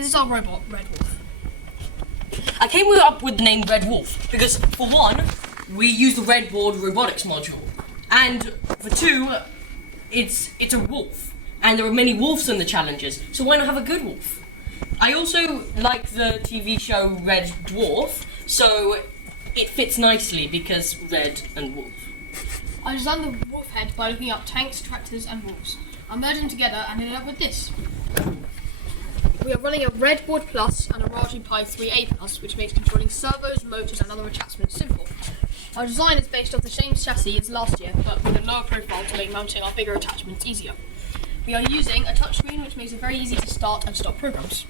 This is our robot, Red Wolf. I came up with the name Red Wolf because, for one, we use the Redboard Robotics module, and for two, it's a wolf, and there are many wolves in the challenges, so why not have a good wolf? I also like the TV show Red Dwarf, so it fits nicely because red and wolf. I designed the wolf head by looking up tanks, tractors and wolves. I merged them together and ended up with this. We are running a Redboard Plus and a Raspberry Pi 3A Plus, which makes controlling servos, motors and other attachments simple. Our design is based off the same chassis as last year, but with a lower profile to make mounting our bigger attachments easier. We are using a touchscreen, which makes it very easy to start and stop programs.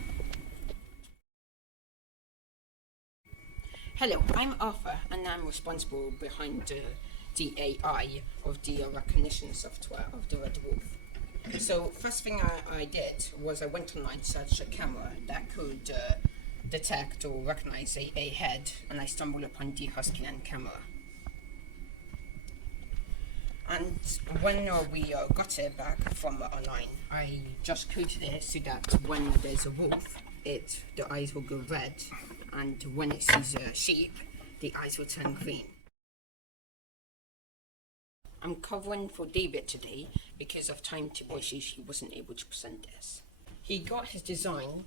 Hello, I'm Arthur, and I'm responsible behind the AI of the recognition software of the Red Wolf. So, first thing I did was I went online, searched a camera that could detect or recognize a head, and I stumbled upon the Huskyland camera. And when we got it back from online, I just coded it so that when there's a wolf, the eyes will go red, and when it sees a sheep, the eyes will turn green. I'm covering for David today because of timetable issues. He wasn't able to present this. He got his design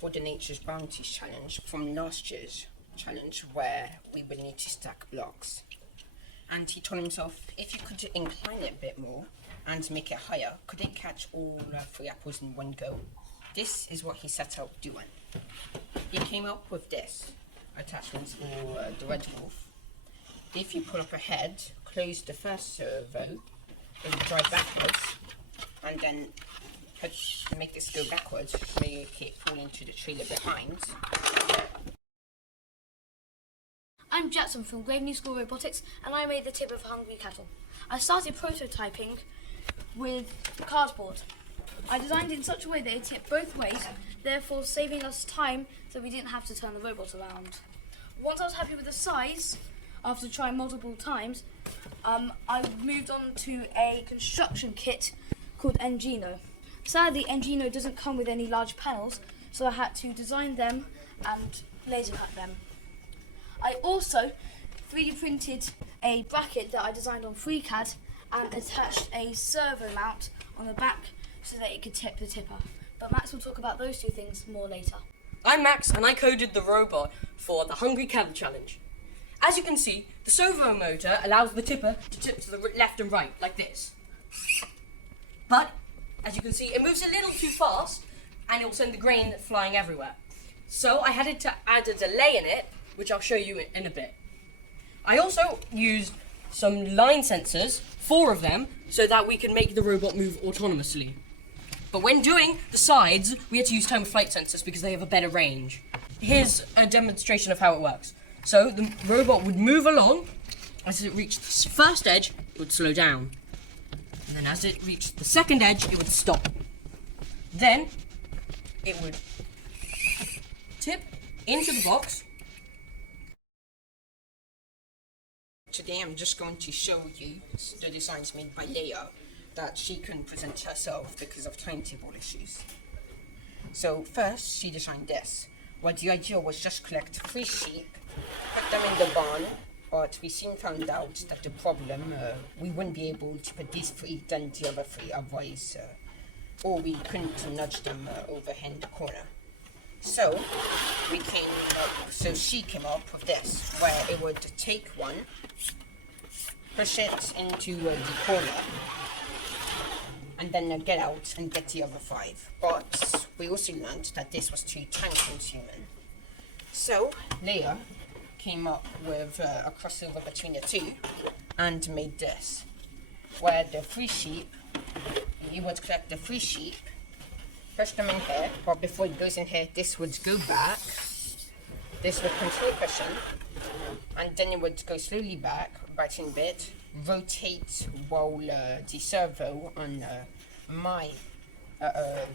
for the Nature's Bounties challenge from last year's challenge, where we would need to stack blocks. And he told himself, if you could incline it a bit more and make it higher, could it catch all 3 apples in one go? This is what he set out doing. He came up with this attachments for the Red Wolf. If you pull up a head, close the first servo, it will drive backwards, and then make this go backwards, make it fall into the trailer behind. I'm Jackson from Graveney School Robotics, and I made the tip of hungry cattle. I started prototyping with cardboard. I designed it in such a way that it tipped both ways, therefore saving us time so we didn't have to turn the robot around. Once I was happy with the size, after trying multiple times, I moved on to a construction kit called Engino. Sadly, Engino doesn't come with any large panels, so I had to design them and laser cut them. I also 3D printed a bracket that I designed on FreeCAD and attached a servo mount on the back so that it could tip the tipper. But Max will talk about those two things more later. I'm Max, and I coded the robot for the Hungry Cattle Challenge. As you can see, the servo motor allows the tipper to tip to the left and right, like this. But, as you can see, it moves a little too fast, and it will send the grain flying everywhere. So I had to add a delay in it, which I'll show you in a bit. I also used some line sensors, 4 of them, so that we can make the robot move autonomously. But when doing the sides, we had to use time of flight sensors because they have a better range. Here's a demonstration of how it works. So the robot would move along. As it reached the first edge, it would slow down. And then as it reached the second edge, it would stop. Then it would tip into the box. Today I'm just going to show you the designs made by Leah that she couldn't present herself because of timetable issues. So first she designed this, where the idea was just collect 3 sheep, put them in the barn, but we soon found out that the problem, we wouldn't be able to put these 3, then the other 3, otherwise, or we couldn't nudge them over here in the corner. So she came up with this, where it would take one, push it into the corner, and then get out and get the other 5. But we also learned that this was too time consuming. So Leah came up with a crossover between the 2 and made this, where the 3 sheep, you would collect the 3 sheep, push them in here, but before it goes in here, this would go back, this would control cushion, and then it would go slowly back, right in a bit, rotate while the servo on my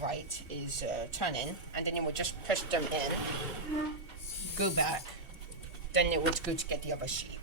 right is turning, and then it would just push them in, go back, then it would go to get the other sheep.